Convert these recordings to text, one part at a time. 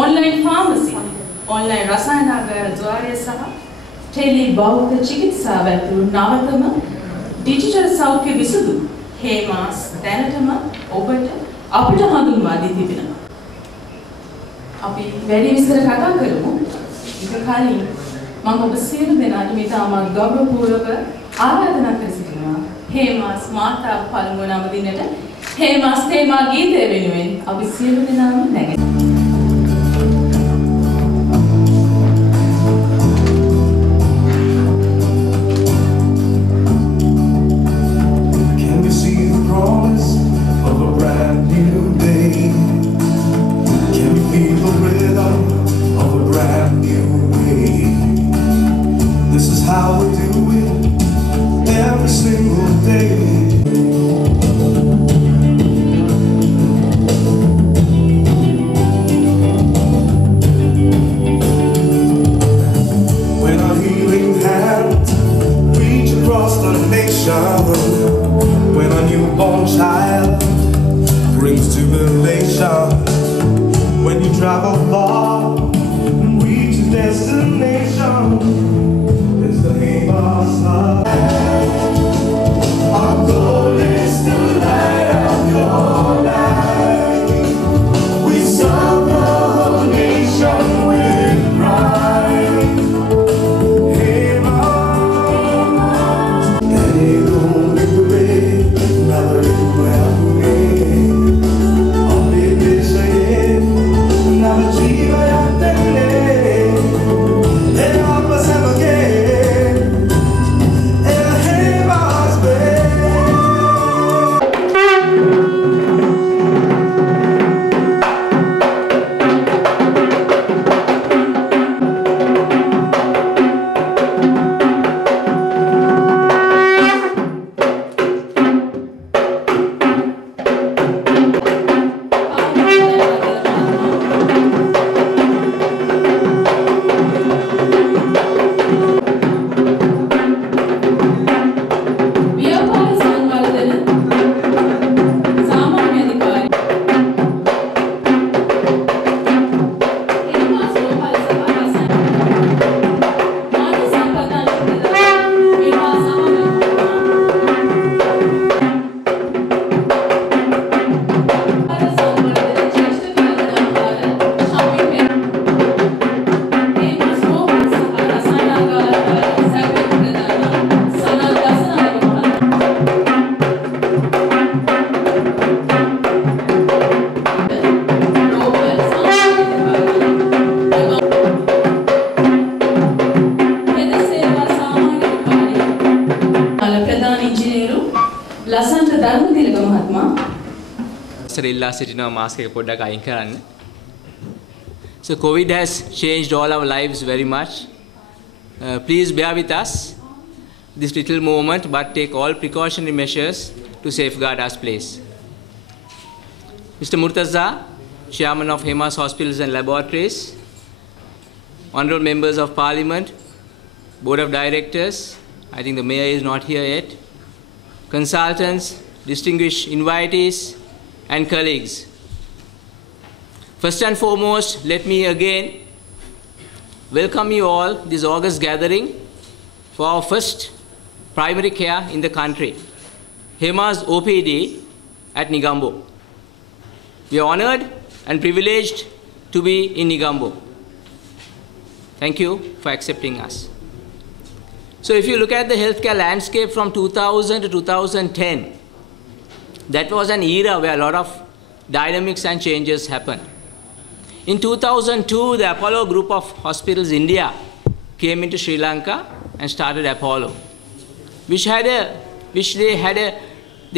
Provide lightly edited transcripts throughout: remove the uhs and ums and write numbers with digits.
Online pharmacy, online रसायनागार द्वारे सह टेली बौद्ध चिकित्सा වැතුරු නවතම ඩිජිටල් සෞඛ්‍ය විසඳුම් හේමාස් දැනටම ඔබට අපිට හඳුන්වා දී තිබෙනවා. අපි වැඩි විස්තර කතා කරමු. ඊට කලින් මම ඔබ සියලු දෙනාට මේ තාමත් ගෞරවපූර්වක ආරාධනා කර සිටිනවා. හේමාස් මාතා පළමුව නම දිනට හේමාස් තේමා ගීතය වෙනුවෙන් අපි සියලු දෙනාම නැගෙනවා. When a newborn child brings jubilation, when you travel far and reach a destination, it's the name of love. Our goal is the light of your light. We serve the whole nation with pride. Hey, Mom, Daddy, don't be afraid. Never will be. Only this way, never cheat. අවසර ඉල්ලා සිටිනවා මාස්ක් එක පොඩ්ඩක් අයින් කරන්න. So COVID has changed all our lives very much. Please bear with us this little moment, but take all precautionary measures to safeguard us, please. Mr. Murtaza, Chairman of Hemas Hospitals and Laboratories, honorable members of Parliament, Board of Directors, I think the Mayor is not here yet, consultants, distinguished invitees, and colleagues. First and foremost, let me again welcome you all to this August gathering for our first primary care in the country, Hemas OPD at Negombo. We are honored and privileged to be in Negombo. Thank you for accepting us. So if you look at the healthcare landscape from 2000 to 2010, that was an era where a lot of dynamics and changes happened. In 2002, the Apollo Group of Hospitals India came into Sri Lanka and started Apollo, they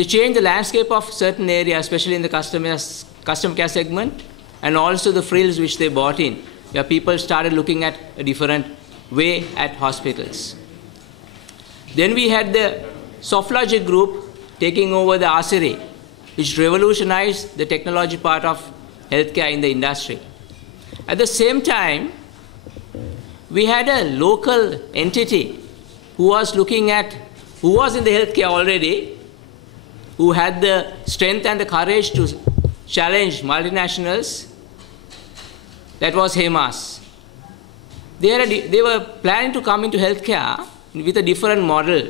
changed the landscape of certain areas, especially in the custom care segment, and also the frills which they brought in, where people started looking at a different way at hospitals. Then we had the SoftLogic Group taking over the Asiri, which revolutionized the technology part of healthcare in the industry. At the same time, we had a local entity who was in the healthcare already, who had the strength and the courage to challenge multinationals. That was Hemas. They were planning to come into healthcare with a different model.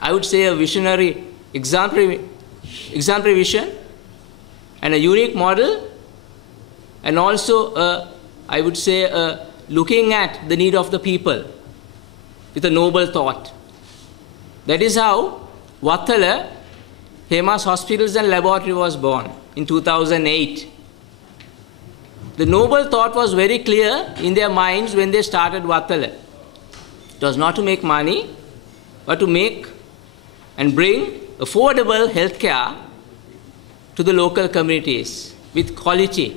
I would say a visionary, exemplary vision, and a unique model, and also, I would say, looking at the need of the people with a noble thought. That is how Wattala, Hemas Hospitals and Laboratory was born in 2008. The noble thought was very clear in their minds when they started Wattala. It was not to make money, but to make and bring affordable healthcare to the local communities with quality.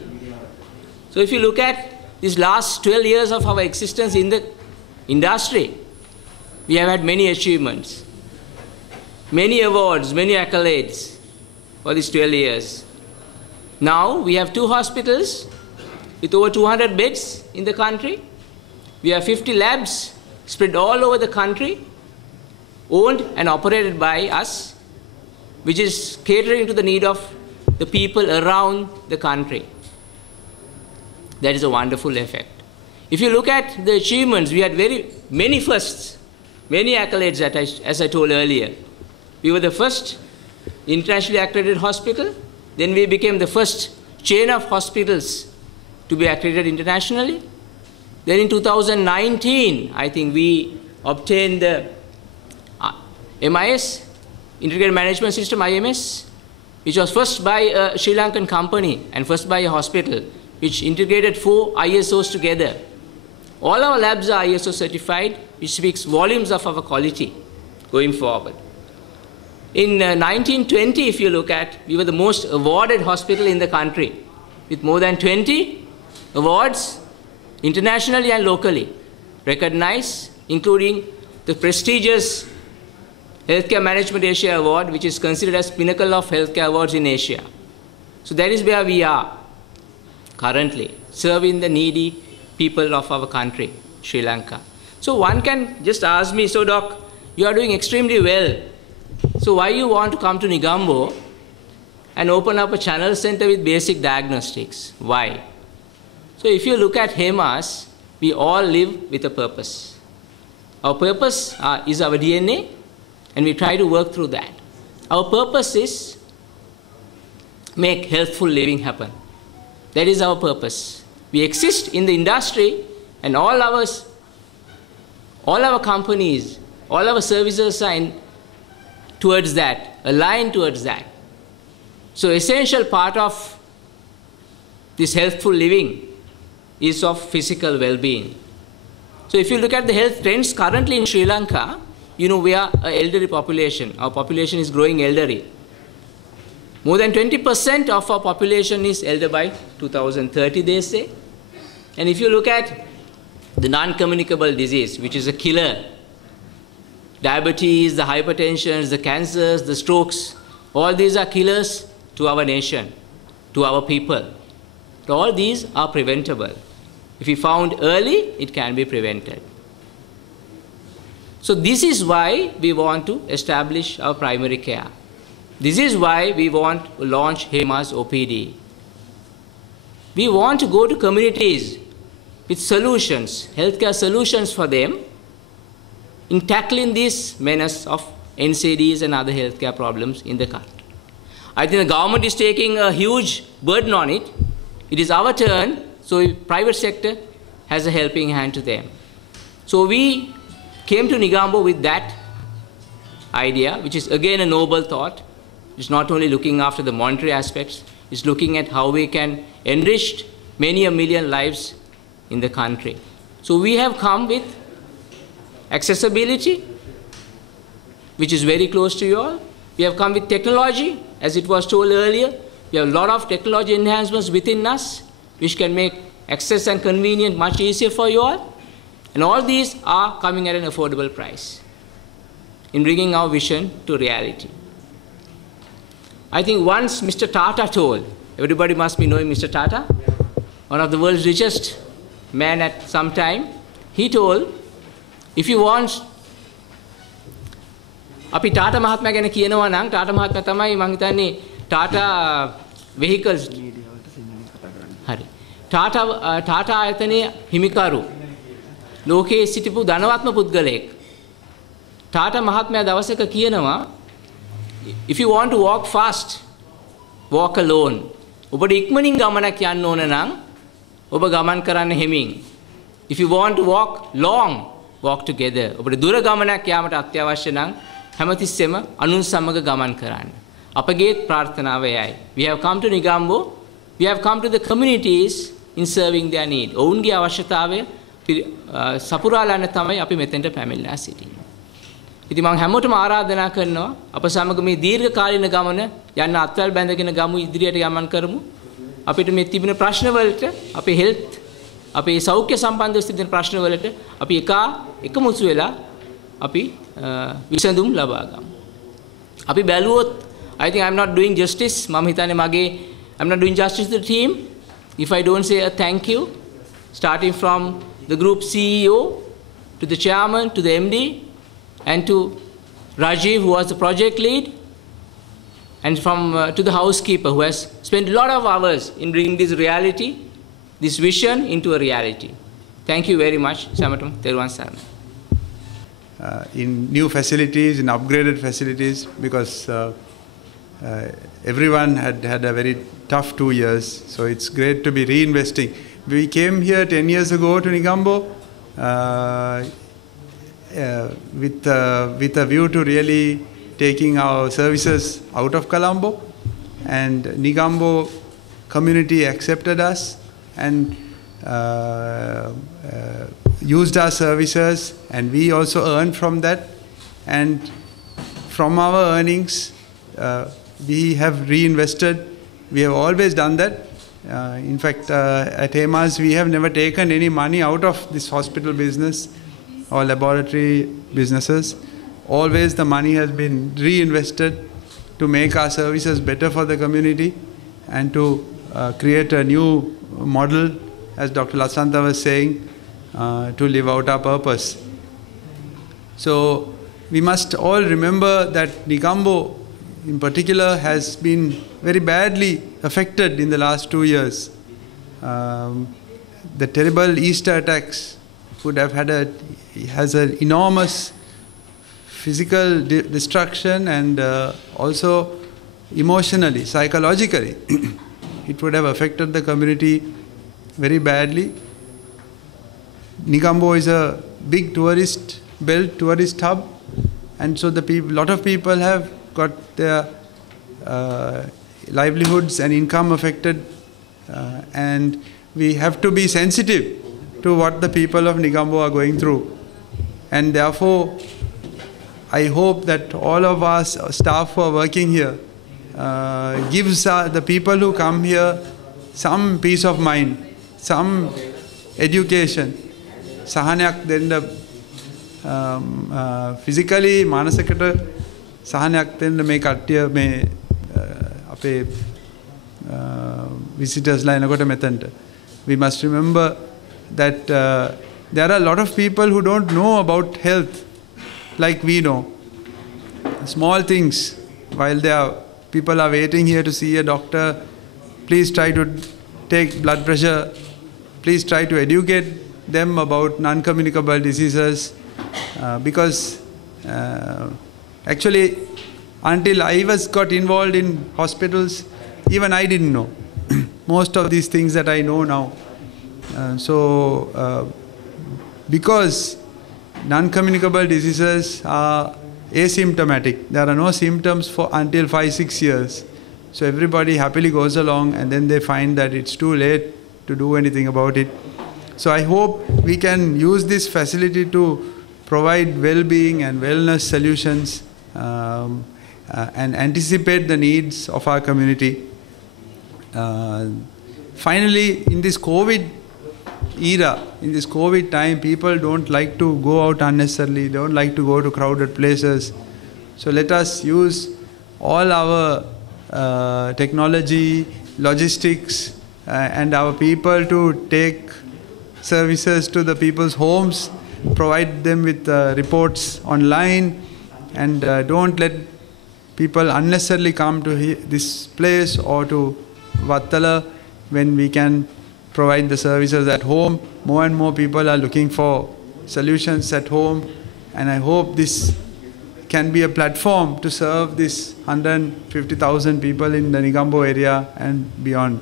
So if you look at these last 12 years of our existence in the industry, we have had many achievements, many awards, many accolades for these 12 years. Now we have 2 hospitals with over 200 beds in the country. We have 50 labs spread all over the country, owned and operated by us, which is catering to the need of the people around the country. That is a wonderful effect. If you look at the achievements, we had many firsts, many accolades, as I told earlier. We were the first internationally accredited hospital. Then we became the first chain of hospitals to be accredited internationally. Then in 2019, I think we obtained the MIS, Integrated Management System, IMS, which was first by a Sri Lankan company and first by a hospital, which integrated 4 ISOs together. All our labs are ISO certified, which speaks volumes of our quality going forward. In 1920, if you look at, we were the most awarded hospital in the country, with more than 20 awards, internationally and locally, recognized, including the prestigious Healthcare Management Asia Award, which is considered as pinnacle of healthcare awards in Asia. So that is where we are currently, serving the needy people of our country, Sri Lanka. So one can just ask me, so Doc, you are doing extremely well. So why you want to come to Negombo and open up a channel center with basic diagnostics? Why? So if you look at Hemas, we all live with a purpose. Our purpose is our DNA, and we try to work through that. Our purpose is make healthful living happen. That is our purpose. We exist in the industry, and all our companies, all our services are towards that, aligned towards that. So essential part of this healthful living is of physical well-being. So if you look at the health trends currently in Sri Lanka, you know, we are an elderly population. Our population is growing elderly. More than 20% of our population is elder by 2030, they say. And if you look at the non-communicable disease, which is a killer, diabetes, the hypertension, the cancers, the strokes, all these are killers to our nation, to our people. All these are preventable. If we found early, it can be prevented. So this is why we want to establish our primary care. This is why we want to launch HEMA's OPD. We want to go to communities with solutions, healthcare solutions for them in tackling this menace of NCDs and other healthcare problems in the country. I think the government is taking a huge burden on it. It is our turn, so the private sector has a helping hand to them. So we came to Negombo with that idea, which is again a noble thought. It's not only looking after the monetary aspects, it's looking at how we can enrich many a million lives in the country. So we have come with accessibility, which is very close to you all. We have come with technology, as it was told earlier. We have a lot of technology enhancements within us, which can make access and convenience much easier for you all. And all these are coming at an affordable price in bringing our vision to reality. I think once Mr. Tata told, everybody must be knowing Mr. Tata, one of the world's richest men at some time, he told, if you want, අපි ටාටා මහත්මයා ගැන කියනවා නම් ටාටා මහත්මයා තමයි මම හිතන්නේ ටාටා vehicles හරි ටාටා ආයතනයේ හිමිකරු ලෝකයේ සිටිපු ධනවත්ම පුද්ගලයෙක් ටාටා මහත්මයා දවසක කියනවා if you want to walk fast walk alone ඔබට ඉක්මනින් ගමනක් යන්න ඕන නම් ඔබ ගමන් කරන්න හිමින් if you want to walk long walk together ඔබට දුර ගමනක් යාමට අත්‍යවශ්‍ය නම් හැමතිස්සෙම අනුන් සමග ගමන් කරන්න අපගේ ප්‍රාර්ථනාව එයයි we have come to Negombo we have come to the communities in serving their need ඔවුන්ගේ අවශ්‍යතාවය සපුරාලන්න තමයි අපි මෙතෙන්ට පැමිණලා සිටින්නේ ඉතින් මම හැමෝටම ආරාධනා කරනවා අප සමග මේ දීර්ඝ කාලීන ගමන යන්න අත්වැල් බැඳගෙන ගමු ඉදිරියට ගමන් කරමු අපිට මේ තිබෙන ප්‍රශ්න වලට අපේ හෙල්ත් අපේ සෞඛ්‍ය සම්බන්ධව සිටින ප්‍රශ්න වලට අපි එකමුසු වෙලා අපි විසඳුම් ලබා ගමු අපි බැලුවොත් I think I'm not doing justice මම හිතන්නේ මගේ I'm not doing justice to the team if I don't say a thank you starting from the group CEO to the chairman to the MD and to Rajiv who was the project lead and from to the housekeeper who has spent a lot of hours in bringing this reality this vision into a reality thank you very much Samatum Teruwan Sarana in new facilities, in upgraded facilities, because everyone had a very tough 2 years. So it's great to be reinvesting. We came here 10 years ago to Negombo with a view to really taking our services out of Colombo. And Negombo community accepted us and used our services, and we also earned from that, and from our earnings we have reinvested. We have always done that. In fact, at HEMA's we have never taken any money out of this hospital business or laboratory businesses. Always the money has been reinvested to make our services better for the community and to create a new model, as Dr. Lasantha was saying, to live out our purpose. So we must all remember that Negombo in particular has been very badly affected in the last 2 years. The terrible Easter attacks would have has an enormous physical destruction and also emotionally, psychologically. It would have affected the community very badly. Negombo is a big tourist belt, tourist hub, and so lot of people have got their livelihoods and income affected, and we have to be sensitive to what the people of Negombo are going through. And therefore, I hope that all of us staff who are working here gives the people who come here some peace of mind, some education, සහනයක් දෙන්න physically මානසිකට සහනයක් දෙන්න මේ කට්ටිය මේ අපේ visitors ලා එනකොට මෙතනට. We must remember that there are a lot of people who don't know about health like we know. Small things, while people are waiting here to see a doctor, please try to take blood pressure, please try to educate them about non-communicable diseases, because actually until I got involved in hospitals, even I didn't know most of these things that I know now. Because non-communicable diseases are asymptomatic, there are no symptoms for until 5-6 years. So everybody happily goes along, and then they find that it's too late to do anything about it. So I hope we can use this facility to provide well-being and wellness solutions and anticipate the needs of our community. Finally, in this COVID era, in this COVID time, people don't like to go out unnecessarily, they don't like to go to crowded places. So let us use all our technology, logistics, and our people to take services to the people's homes, provide them with reports online, and don't let people unnecessarily come to this place or to Vattala when we can provide the services at home. More and more people are looking for solutions at home, and I hope this can be a platform to serve this 150,000 people in the Negombo area and beyond.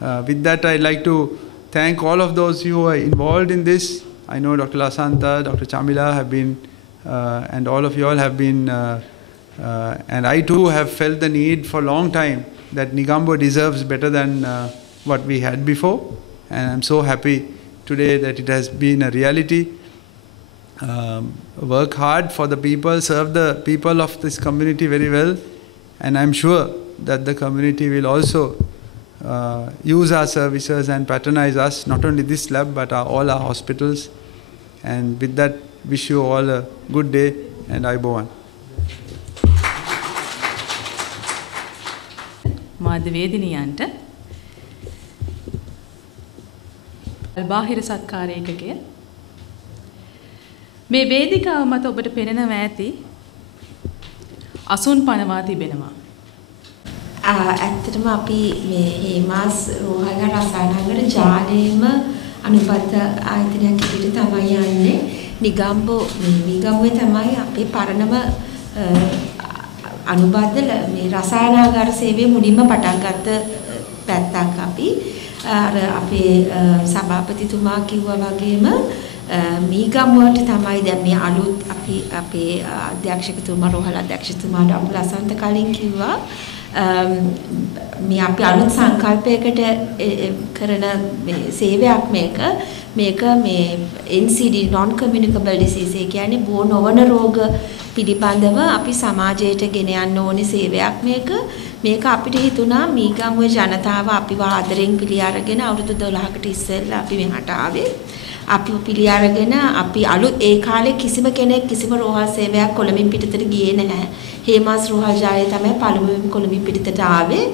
With that, I'd like to thank all of those who are involved in this. I know Dr. Lasantha, Dr. Chamila have been, and all of you all have been, and I too have felt the need for a long time that Negombo deserves better than what we had before. And I'm so happy today that it has been a reality. Work hard for the people, serve the people of this community very well, and I'm sure that the community will also use our services and patronize us, not only this lab but all our hospitals. And with that, wish you all a good day, and Ayubowan. මාධ්‍යවේදිනියන්ට බාහිර සත්කාර ඒකකය මේ වේදිකාව මත ඔබට පෙනෙනවා ඇති අසුන් පනවා තිබෙනවා. ඇත්තටම අපි මේ හේමාස් රෝහල රසායනාගාර ජාලයේම අනුබද්ධ ආයතනයක් විදිහට තමයි යන්නේ. නිගම්බෝවේ තමයි අපේ පරණම අනුබද්ධ මේ රසායනාගාර සේවය මුලින්ම පටන් ගත්ත පැත්තක් අපි අර අපේ සභාපතිතුමා කිව්වා වගේම මීගම්මුවට තමයි දැන් මේ අලුත් අපි අපේ අධ්‍යක්ෂකතුමා රෝහල අධ්‍යක්ෂකතුමා ඩොක්ටර් ලසන්ත කලින් කිව්වා මේ අපි අලුත් සංකල්පයකට කරන මේ සේවයක් මේක මේ NCD non communicable disease ඒ කියන්නේ බෝ නොවන රෝග පිළිබඳව අපි සමාජයට ගෙන යන්න ඕනේ සේවයක් මේක අපිට හිතුණා මීගම්මුවේ ජනතාව අපිව ආදරෙන් පිළි අරගෙන අවුරුදු 12කට ඉස්සෙල්ලා අපි මෙහාට ආවේ අපි පිළි අරගෙන අපි අලුත් ඒ කාලේ කිසිම කෙනෙක් කිසිම රෝහල් සේවයක් කොළඹින් පිටතට ගියේ නැහැ. හේමාස් රෝහල් ජාලය තමයි පළමුවෙන් කොළඹින් පිටතට ආවේ.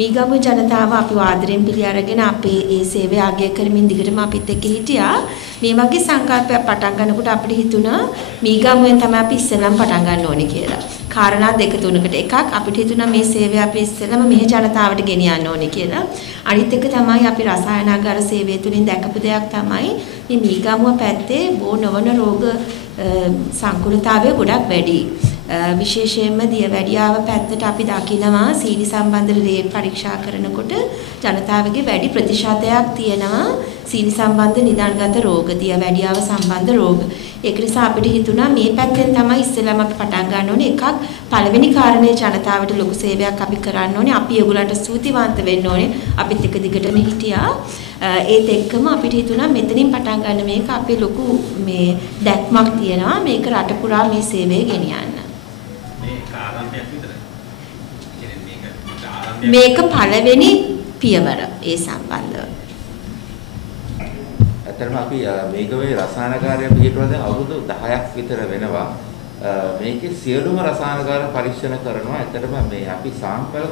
මීගම්මුවේ ජනතාව අපිව ආදරෙන් පිළි අරගෙන අපේ ඒ සේවය අගය කරමින් දිගටම අපිත් එක්ක හිටියා. මේ වගේ සංකල්පයක් පටන් ගන්නකොට අපිට හිතුණා මීගම්මුවෙන් තමයි අපි ඉස්සෙල්ලාම පටන් ගන්න ඕනේ කියලා. කාරණා දෙක තුනකට එකක් අපිට හිතුණා මේ සේවය අපි ඉස්සෙල්ලාම මෙහි ජනතාවට ගෙනියන්න ඕනේ කියලා. අනිත් එක තමයි අපි රසායනාගාර සේවය තුලින් දැකපු දෙයක් තමයි මේ මීගම්මුව පැත්තේ බෝ නොවන රෝග සංකෘතතාවය ගොඩක් වැඩි. විශේෂයෙන්ම දියවැඩියාව පැත්තට අපි දකිනවා සීනි සම්බන්ධ ලේ පරීක්ෂා කරනකොට ජනතාවගේ වැඩි ප්‍රතිශතයක් තියෙනවා සීනි සම්බන්ධ නිදානගත රෝග, දියවැඩියාව සම්බන්ධ රෝග. ඒක නිසා අපිට හිතුණා මේ පැත්තෙන් තමයි ඉස්සෙල්ලාම අපි පටන් ගන්න ඕනේ. එකක් පළවෙනි කාරණේ ජනතාවට ලොකු සේවයක් අපි කරන්න ඕනේ. අපි ඒගොල්ලන්ට ස්තුතිවන්ත වෙන්න ඕනේ. අපිත් එක දිගටම හිටියා. ඒත් එක්කම අපිට හිතුණා මෙතනින් පටන් ගන්න මේක අපේ ලොකු මේ දැක්මක් තියෙනවා. මේක රට පුරා මේ සේවය ගෙනියන්න. මේ කාරණයක් විතරයි. කියන්නේ මේක පළවෙනි පියවර ඒ සම්බන්ධව. ඇත්තටම අපි මේකේ රසායනකාරය පිළිතුරද අවුරුදු 10ක් විතර වෙනවා. මේකේ සියලුම රසායනකාර පරීක්ෂණ කරනවා. ඇත්තටම මේ අපි සාම්පල්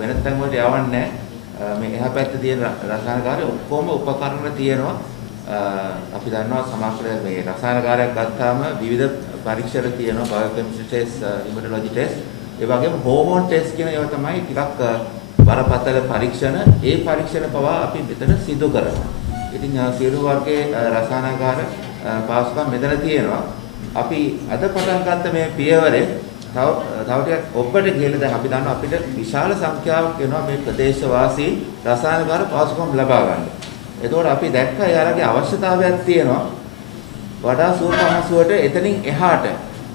වෙන තැන් වලට යවන්නේ නැහැ. මේ එහා පැත්තේ තියෙන රසායනකාරය ඔක්කොම උපකරණ තියෙනවා. අපි දන්නවා සමහර මේ රසායනකාරයක් ගත්තාම විවිධ පරීක්ෂණ තියෙනවා. බයෝකෙමිස්ට්‍රි ටෙස්ට්, ඉමුනොලොජි ටෙස්ට්, ඒ වගේම හෝමෝන් ටෙස්ට් කියන ඒවා තමයි ටිකක් බරපතල පරීක්ෂණ. ඒ පරීක්ෂණ පවා අපි මෙතන සිදු කරනවා. ඉතින් සියලු වර්ගයේ රසායනකාර පාසුකම් මෙතන තියෙනවා. අපි අද පටන් ගත්ත මේ පියවරේ තව ටිකක් ඔබට කියලා දැන් අපි දන්නවා අපිට විශාල සංඛ්‍යාවක් වෙනවා මේ ප්‍රදේශවාසී රසායනකාර පාසුකම් ලබා ගන්න. එතකොට අපි දැක්කා යාලගේ අවශ්‍යතාවයක් තියෙනවා වඩා සුව පහසුවට එතනින් එහාට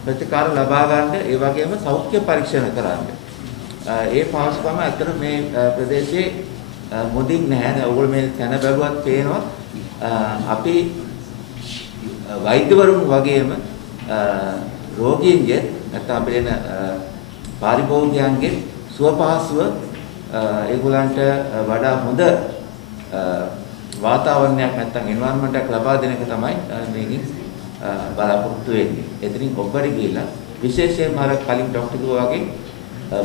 ප්‍රතිකාර ලබා ගන්න, ඒ වගේම සෞඛ්‍ය පරීක්ෂණ කරන්න. ඒ පාසුකම අතර මේ ප්‍රදේශයේ මොදින් නැහැ. ඔයගොල්ලෝ මේ තැන බැලුවත් පේනවා අපි වෛද්‍යවරුන් වගේම රෝගීන්ගේ නැත්නම් අපේ පාරිභෝගිකයන්ගේ සුව පහසුව ඒගොල්ලන්ට වඩා හොඳ වාතාවරණයක් නැත්නම් එන්වයරන්මන්ට් එකක් ලබා දෙන එක තමයි මේකෙන් බලාපොරොත්තු වෙන්නේ. එතනින් ඔබට ගිහිල්ලා විශේෂයෙන්ම අර කලින් ડોක්ටර් කිව්වා වගේ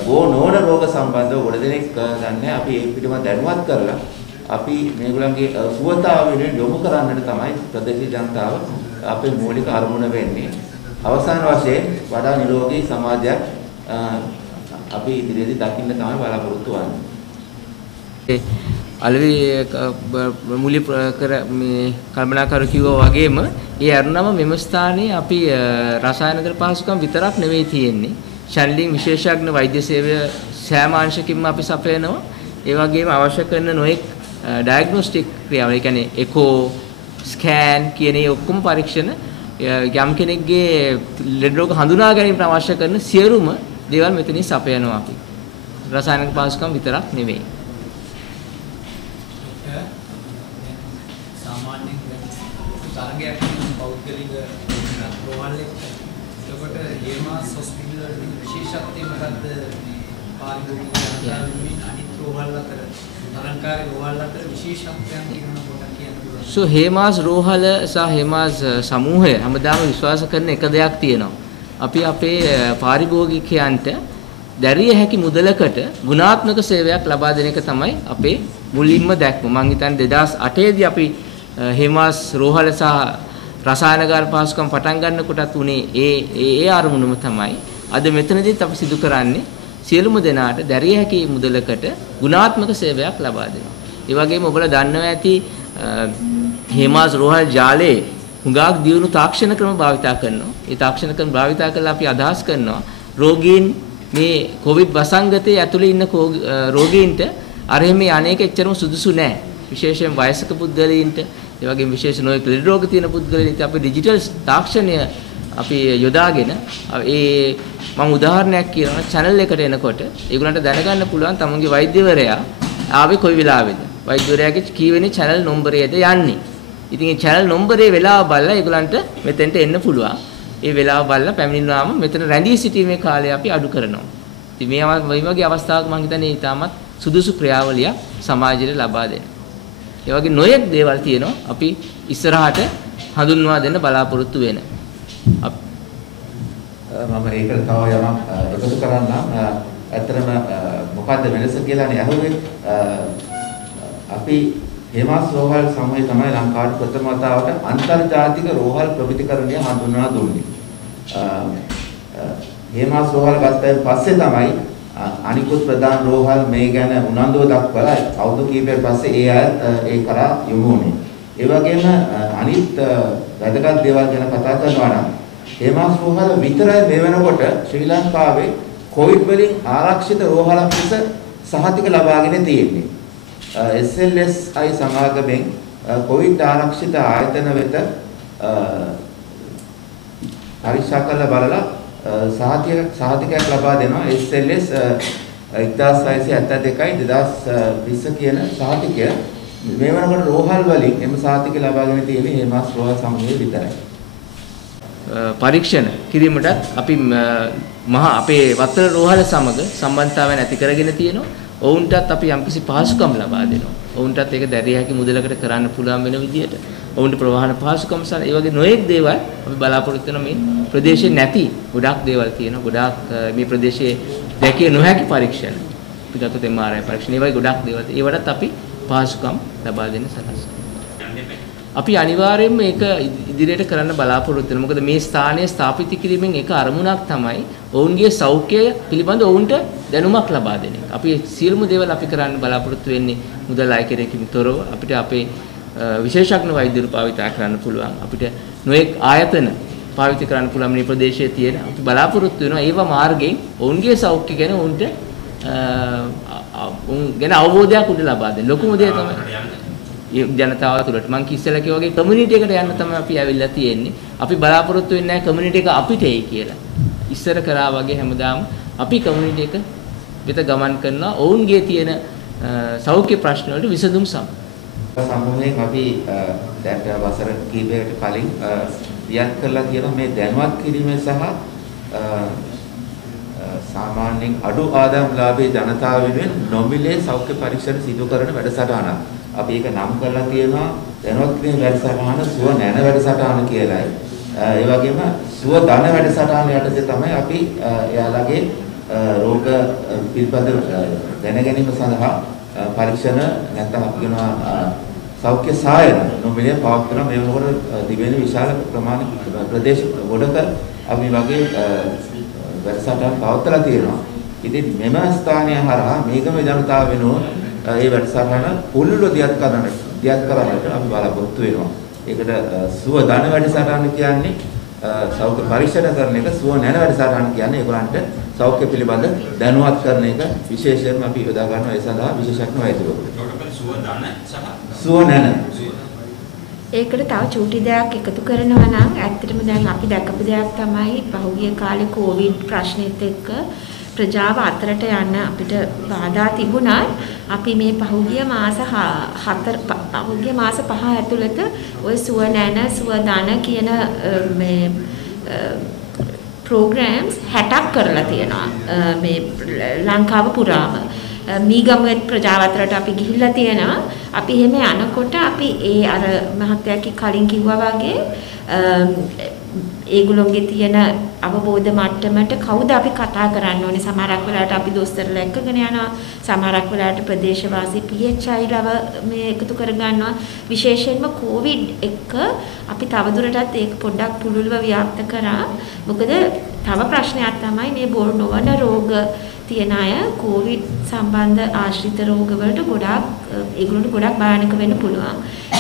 බෝ නොවන රෝග සම්බන්ධව ගොඩ දෙනෙක් ගන්න අපි ඒ පිටම දැනුවත් කරලා අපි මේගොල්ලන්ගේ සුවතාව වෙනුවෙන් යොමු කරන්නට තමයි ප්‍රදේශීය ජනතාව අපේ මූලික අරමුණ වෙන්නේ. අවසාන වශයෙන් වඩා නිරෝගී සමාජයක් අපි ඉදිරියේදී දකින්න තමයි බලාපොරොත්තු වෙන්නේ. අලවි මුලින් කර මේ කල්පනාකරු කිව්වා වගේම ඒ අරුණම මෙම ස්ථානයේ අපි රසායනික පහසුකම් විතරක් නෙවෙයි තියෙන්නේ. ශල්‍යයෙන් විශේෂඥ වෛද්‍ය සේවය සෑම අංශකින්ම අපි සපයනවා. ඒ වගේම අවශ්‍ය කරන නොඑක් ඩයග්නොස්ටික් ක්‍රියාවල, ඒ කියන්නේ එකෝ, ස්කෑන් කියන ඒ ඔක්කොම පරීක්ෂණ යම් කෙනෙක්ගේ ලෙඩ රෝග හඳුනා ගැනීමට අවශ්‍ය කරන සියලුම දේවල් මෙතනින් සපයනවා අපි. රසායනික පහසුකම් විතරක් නෙවෙයි. සාමාන්‍යයෙන් තරගයක් පෞද්ගලික රෝහල් එක්ක. ඒකට හේමාස් හොස්පිටල් වල විශේෂත්වය මොකද්ද? පාරිභෝගික ජනතාව අනිත් රෝහල් අතර තරංකාරී රෝහල් අතර විශේෂත්වයන් තියෙනවා පොඩ්ඩක් කියන්න පුළුවන්. සෝ හේමාස් රෝහල සහ හේමාස් සමූහය හැමදාම විශ්වාස කරන එක දෙයක් තියෙනවා. අපි අපේ පාරිභෝගිකයන්ට දැරිය හැකි මුදලකට ගුණාත්මක සේවයක් ලබා දෙන එක තමයි අපේ මුලින්ම දැක්ම. මම හිතන්නේ 2008 දී අපි හේමාස් රෝහල සහ රසායනකාර පහසුකම් පටන් ගන්නකොටත් උනේ ඒ අරමුණම තමයි. අද මෙතනදීත් අපි සිදු කරන්නේ සියලුම දෙනාට දැරිය හැකි මුදලකට ගුණාත්මක සේවයක් ලබා දෙනවා. ඒ වගේම ඔයගොල්ලෝ දන්නවා ඇති හේමාස් රෝහල් ජාලයේ හුඟක් දියුණු තාක්ෂණ ක්‍රම භාවිතා කරනවා. ඒ තාක්ෂණ ක්‍රම භාවිතා කරලා අපි අදහස් කරනවා රෝගීන් මේ කොවිඩ් වසංගතයේ ඇතුළේ ඉන්න රෝගීන්ට අර එහෙම අනේක එච්චරම සුදුසු නැහැ. විශේෂයෙන් වයස්ක පුද්ගලයින්ට, ඒ වගේම විශේෂ නොයෙක් ලෙඩ රෝග තියෙන පුද්ගලයින්ට අපි ඩිජිටල් තාක්ෂණය අපි යොදාගෙන ඒ මම උදාහරණයක් කියනවා channel එකට එනකොට ඒගොල්ලන්ට දැනගන්න පුළුවන් තමන්ගේ වෛද්‍යවරයා ආවේ කොයි වෙලාවෙද. වෛද්‍යවරයාගේ කීවෙනි channel නම්බරයේද යන්නේ. ඉතින් ඒ channel නම්බරේ වෙලාව බලලා ඒගොල්ලන්ට මෙතෙන්ට එන්න පුළුවන්. ඒ වෙලාව බලලා පැමිණෙනාම මෙතන රැඳී සිටීමේ කාලය අපි අඩු කරනවා. ඉතින් මේ වගේ අවස්ථාවක මම හිතන්නේ ඊටමත් සුදුසු ක්‍රියාවලියක් සමාජයට ලබා දෙන්න. ඒ වගේ නොයෙක් දේවල් තියෙනවා අපි ඉස්සරහට හඳුන්වා දෙන්න බලාපොරොත්තු වෙන. මම ඒකට තව යමක් එකතු කරන්නම්. ඇත්තටම මොකද්ද වෙනස කියලානේ අහුවේ. අපි හේමාස් රෝහල් සමූහය තමයි ලංකාවට ප්‍රථම වතාවට අන්තර්ජාතික රෝහල් ප්‍රමිතිකරණය හඳුන්වා දුන්නේ. හේමාස් රෝහල් ගත්තයින් පස්සේ තමයි අනිකුත් ප්‍රධාන රෝහල් මේ ගැන උනන්දුව දක්වලා අවුරුදු කිහිපයක් පස්සේ ඒ අය ඒ කරා යොමු වුණේ. ඒ වගේම අනිත් වැදගත් දේවල් ගැන කතා කරනවා නම් හේමාස් රෝහල විතරයි මේ වෙනකොට ශ්‍රී ලංකාවේ කොවිඩ් වලින් ආරක්ෂිත රෝහලක් ලෙස සහතික ලබාගෙන තියෙන්නේ. SLSI සමාගමෙන් කොවිඩ් ආරක්ෂිත ආයතන වෙත පරීක්ෂා කරලා බලලා සහතිකයක් ලබා දෙනවා. SLS 1972යි 2020 කියන සහතිකය මේ වෙනකොට රෝහල් වලින් එම සහතික ලබාගෙන තියෙන්නේ හේමාස් රෝහල් සමූහය විතරයි. පරීක්ෂණ කිරීමටත් අපි අපේ වත්තල රෝහල සමග සම්බන්ධතාවයන් ඇති කරගෙන තියෙනවා. ඔවුන්ටත් අපි යම්කිසි පහසුකම් ලබා දෙනවා. ඔවුන්ටත් ඒක දැරිය හැකි මුදලකට කරන්න පුළුවන් වෙන විදිහට ඔවුන්ට ප්‍රවාහන පහසුකම් සහ ඒ වගේ නොයෙක් දේවල් අපි බලාපොරොත්තු වෙන මේ ප්‍රදේශයේ නැති ගොඩක් දේවල් තියෙනවා. ගොඩාක් මේ ප්‍රදේශයේ දැකිය නොහැකි පරීක්ෂණ. අපි ගත්තොත් MRI පරීක්ෂණ ඒ වගේ ගොඩක් දේවල්. ඒවටත් අපි පහසුකම් ලබා දෙන්න සලස්වනවා. අපි අනිවාර්යයෙන්ම මේක ඉදිරියට කරන්න බලාපොරොත්තු වෙනවා. මොකද මේ ස්ථානය ස්ථාපිත කිරීමෙන් එක අරමුණක් තමයි ඔවුන්ගේ සෞඛ්‍යය පිළිබඳ ඔවුන්ට දැනුමක් ලබා දෙන එක. අපි සියලුම දේවල් අපි කරන්න බලාපොරොත්තු වෙන්නේ මුදල් අය කෙරෙකින් තොරව. අපිට අපේ විශේෂඥ වෛද්‍යවරු භාවිතා කරන්න පුළුවන්. අපිට නොඑක් ආයතන භාවිත කරන්න පුළුවන් මේ ප්‍රදේශයේ තියෙන. අපි බලාපොරොත්තු වෙනවා ඒවා මාර්ගයෙන් ඔවුන්ගේ සෞඛ්‍ය ගැන ඔවුන්ට ගැන අවබෝධයක් උඩ ලබා දෙන්න. ලොකුම දේ තමයි ජනතාව තුළට මම කිස්සලා කිය වගේ කමියුනිටි එකට යන්න තමයි අපි ඇවිල්ලා තියෙන්නේ. අපි බලාපොරොත්තු වෙන්නේ නැහැ කමියුනිටි එක අපිට එයි කියලා. ඉස්සර කරා වගේ හැමදාම අපි කමියුනිටි එක වෙත ගමන් කරනවා ඔවුන්ගේ තියෙන සෞඛ්‍ය ප්‍රශ්න වලට විසඳුම් සම්පූර්ණයෙන් අපි දැන් වසර කිහිපයකට කලින් වියත් කරලා තියෙන මේ දැනුවත් කිරීම සහ සාමාන්‍යයෙන් අඩු ආදායම්ලාභී ජනතාව වෙනුවෙන් නොමිලේ සෞඛ්‍ය පරීක්ෂණ සිදු කරන වැඩසටහනක්. අපි ඒක නම් කරලා තියෙනවා දැනුවත් කිරීම වැඩසටහන සුව නැන වැඩසටහන කියලායි. ඒ වගේම සුව ධන වැඩසටහන යටතේ තමයි අපි එයාලගේ රෝග පිළිබඳ දැන ගැනීම සඳහා පරීක්ෂණ නැත්නම් අපි කියනවා සෞඛ්‍ය සායන නොමිලේ පවත්වන මේ වගේ දිවෙන විශාල ප්‍රමාණ ප්‍රදේශ ගොඩක අපි වගේ වැඩසටහන් පවත්වලා තියෙනවා. ඉතින් මෙම ස්ථානය හරහා මේකම ජනතාව වෙනුවෙන් ඒ වැඩසටහන පුළුල්ව දියත් කරන්නට අපි බලාපොරොත්තු වෙනවා. ඒකට සුව ධන වැඩසටහන කියන්නේ සෞඛ්‍ය පරීක්ෂණ කරන එක, සුව නැන වැඩසටහන කියන්නේ ඒගොල්ලන්ට සෞඛ්‍ය පිළිබඳ දැනුවත් කරන එක විශේෂයෙන්ම අපි යොදා ගන්නවා ඒ සඳහා විශේෂඥ වෛද්‍යවරු. සුව ධන සහ සුව නැන. ඒකට තව චූටි දෙයක් එකතු කරනවා නම් ඇත්තටම දැන් අපි දැකපු දෙයක් තමයි පහුගිය කාලේ කොවිඩ් ප්‍රශ්නෙත් එක්ක ප්‍රජාව අතරට යන්න අපිට බාධා තිබුණා. අපි මේ පහුගිය මාස 5 ඇතුළත ওই සුව නැන සුව ධන කියන මේ programs 60ක් කරලා තියෙනවා මේ ලංකාව පුරාම. මීගමුවේ ප්‍රජාව අතරට අපි ගිහිල්ලා තියෙනවා. අපි එහෙම යනකොට අපි ඒ අර මහත්තයා කලින් කිව්වා වගේ ඒගොල්ලෝගේ තියෙන අවබෝධ මට්ටමට කවුද අපි කතා කරන්න ඕනේ. සමහරක් වෙලාවට අපි දොස්තරලා එක්කගෙන යනවා. සමහරක් වෙලාවට ප්‍රදේශවාසී PHIලව මේ එකතු කර ගන්නවා. විශේෂයෙන්ම කොවිඩ් එක්ක අපි තවදුරටත් ඒක පොඩ්ඩක් පුළුල්ව ව්‍යාප්ත කරා. මොකද තව ප්‍රශ්නයක් තමයි මේ බොර නොවන රෝග තියෙන අය කොවිඩ් සම්බන්ධ ආශ්‍රිත රෝග වලට ගොඩාක් ඒගොල්ලන්ට ගොඩාක් භයානක වෙන්න පුළුවන්.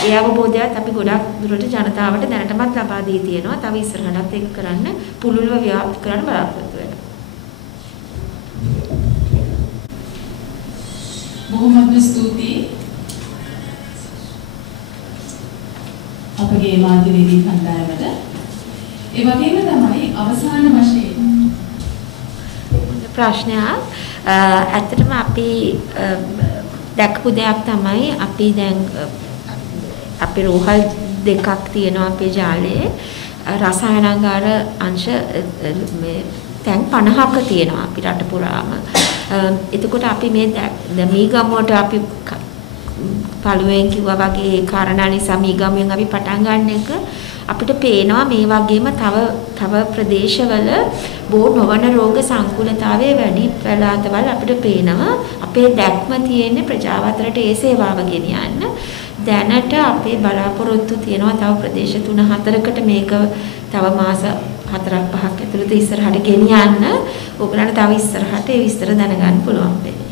ඒ අවබෝධයත් අපි ගොඩාක් දුරට ජනතාවට දැනටමත් ලබා දී තියෙනවා. තව ඉස්සරහටත් ඒක කරන්න පුළුල්ව ව්‍යාප්ත කරන්න බලාපොරොත්තු වෙනවා. බොහොමත්ම ස්තුතියි. අපගේ මාධ්‍යවේදී කණ්ඩායමට. ඒ වගේම තමයි අවසාන වශයෙන් ප්‍රශ්නයක් ඇත්තටම අපි දැක්පු දෙයක් තමයි අපි දැන් අපේ රෝහල් දෙකක් තියෙනවා අපේ ජාලයේ රසායනාගාර අංශ මේ තැන් 50ක තියෙනවා අපි රට පුරාම. එතකොට අපි මේ මීගමුවට අපි පළුවෙන් කිව්වා වගේ කාරණා නිසා මීගමුවෙන් අපි පටන් ගන්න එක අපිට පේනවා මේ වගේම තව ප්‍රදේශවල බෝ නොවන රෝග සංකූලතාවයේ වැඩි පළාතවල අපිට පේනවා. අපේ දැක්ම තියෙන්නේ ප්‍රජාව අතරට ඒ සේවාව ගෙනියන්න. දැනට අපේ බලාපොරොත්තු තියෙනවා තව ප්‍රදේශ 3-4කට මේක තව මාස 4-5ක් ඇතුළත ඉස්සරහට ගෙනියන්න. ඔයගලන්ට තව ඉස්සරහට ඒ විස්තර දැනගන්න පුළුවන් වෙන්නේ.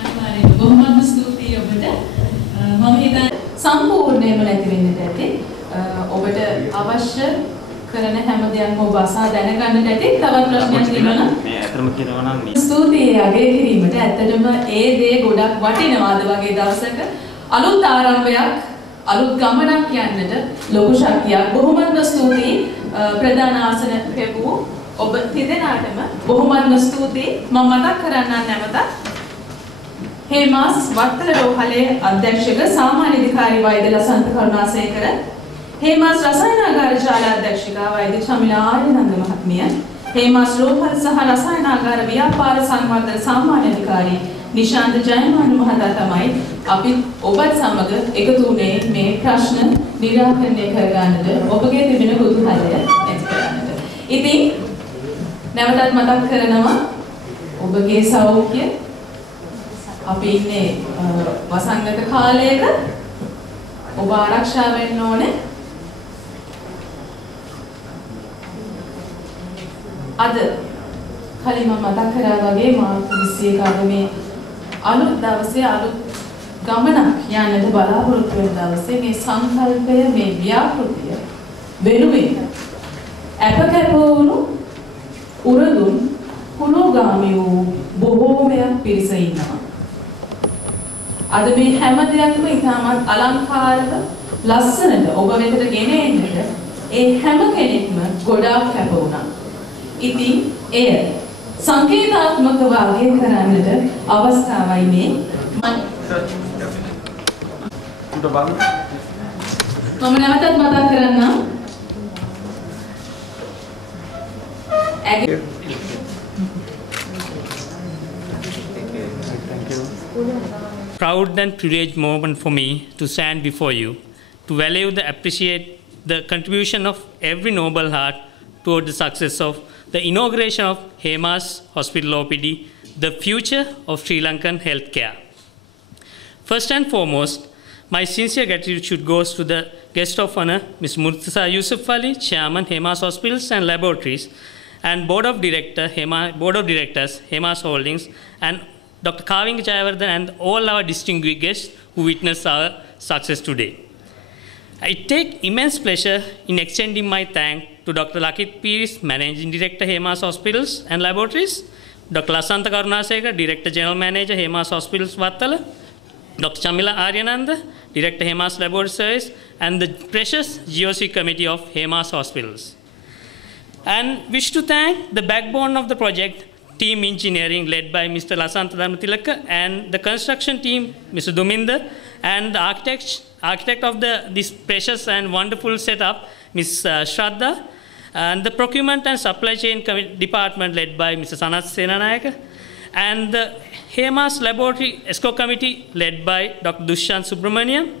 අනිවාර්යයෙන් බොහොමත්ම ස්තුතියි ඔබට. මම හිතන්නේ සම්පූර්ණයෙන්ම නැති වෙන්නට ඇති. ඔබට අවශ්‍ය කරන හැම දෙයක්ම ඔබ අසා දැනගන්නට ඇති. තවත් ප්‍රශ්නයක් තියෙනවා නම් මේ අතරම කියනවා නම් ස්තුතියි අගය කිරීමට. ඇත්තටම ඒ දේ ගොඩක් වටිනවාද වගේ දවසක අලුත් ආරම්භයක් අලුත් ගමනක් යන්නට ලොකු ශක්තියක්. බොහොමත්ම ස්තුතියි ප්‍රධාන ආසන පෙවූ ඔබ තිදෙනාටම බොහොමත්ම ස්තුතියි. මම මතක් කරන්නම් නැවතත් හේමාස් වත්තල රෝහලේ අධ්‍යක්ෂක සාමාන්‍ය අධිකාරී වෛද්‍ය ලසන්ත කරුණාසේකර, හේමාස් රසායනාගාර ශාලා අධ්‍යක්ෂිකා වෛද්‍ය චමිලා ආර්යනන්ද මහත්මිය, හේමාස් රෝහල් සහ රසායනාගාර ව්‍යාපාර සංවර්ධන සාමාන්‍ය අධිකාරී නිශාන්ත ජයමාන මහතා තමයි අපි ඔබත් සමග එකතු වුණේ මේ ප්‍රශ්න නිරාකරණය කරගන්නට ඔබගේ තිබෙන කුතුහලය ඇති කරගන්නට. ඉතින් නැවතත් මතක් කරනවා ඔබගේ සෞඛ්‍ය අපි ඉන්නේ වසංගත කාලයක ඔබ ආරක්ෂා වෙන්න ඕනේ. අද කලින් මම මතක් කරා වගේ මාර්තු 21 අද මේ අලුත් දවසේ අලුත් ගමනක් යන්නට බලාපොරොත්තු වෙන දවසේ මේ සංකල්පය මේ ව්‍යාපෘතිය වෙනුවෙන් අපකැප වුණු උරදුන් පුරෝගාමී වූ බොහෝමයක් පිරිස ඉන්නවා. අද මේ හැම දෙයක්ම ඉතාමත් අලංකාරව ලස්සනට ඔබ වෙතට ගෙන එන්නට ඒ හැම කෙනෙක්ම ගොඩාක් කැප වුණා. ඉතින් එය සංකේතාත්මකව අගය කරන්නට අවස්ථාවයි මේ මම නැවතත් මතක් කරන්නම්. Proud and privileged moment for me to stand before you, to value and appreciate the contribution of every noble heart toward the success of the inauguration of Hemas Hospital OPD, the future of Sri Lankan healthcare. First and foremost, my sincere gratitude goes to the guest of honor, Ms. Murtaza Yusuf Ali, Chairman, Hemas Hospitals and Laboratories, and Board of Directors, Hemas Holdings, and Dr. Kaving Jayawardhan and all our distinguished guests who witnessed our success today. I take immense pleasure in extending my thanks to Dr. Lakith Piris, Managing Director, Hemas Hospitals and Laboratories, Dr. Lasantha Karunasekara, Director General Manager, Hemas Hospitals, Wattala, Dr. Chamila Aryananda, Director, Hemas Laboratory Service, and the precious GOC Committee of Hemas Hospitals. And wish to thank the backbone of the project, Team Engineering, led by Mr. Lasantha Dharmatilaka, and the construction team, Mr. Duminder, and the architect of this precious and wonderful setup, Ms. Shraddha, and the procurement and supply chain department led by Mr. Sanath Senanayaka, and the Hemas Laboratory ESCO Committee led by Dr. Dushyant Subramaniam,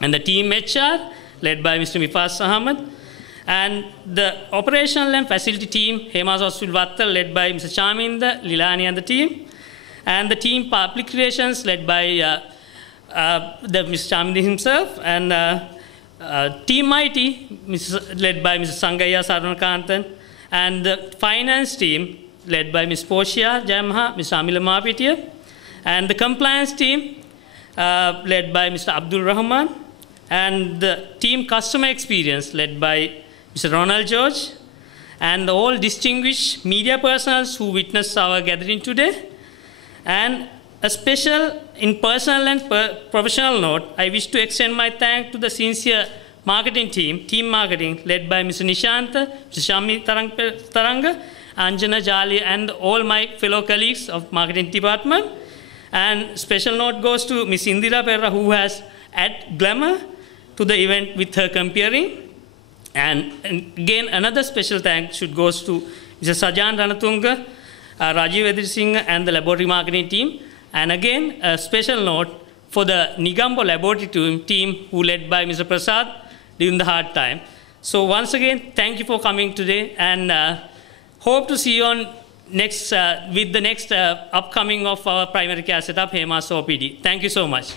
and the team HR led by Mr. Mifas Ahmed, and the operational and facility team, Hemas Hospital Vattal, led by Mr. Chaminda Lilani and the team, and the team public relations led by Mr. Chaminda himself, and Team IT led by Mr. Sangaya Saranakantan, and the finance team led by Ms. Portia Jamha, Mr. Amila Mapitia, and the compliance team led by Mr. Abdul Rahman, and the team customer experience led by Mr. Ronald George, and all distinguished media personnel who witnessed our gathering today. And a special, in personal and professional note, I wish to extend my thanks to the sincere marketing team marketing, led by Mr. Nishanta, Mr. Shami Taranga, Anjana Jali, and all my fellow colleagues of marketing department. And special note goes to Ms. Indira Perra, who has added glamour to the event with her comparing. And again, another special thanks should goes to Mr. Sajan Ranatunga, Rajiv Edri Singh, and the laboratory marketing team. And again, a special note for the Nigambo laboratory team who led by Mr. Prasad during the hard time. So once again, thank you for coming today, and hope to see you on with the next upcoming of our primary care setup, Hemas OPD. Thank you so much.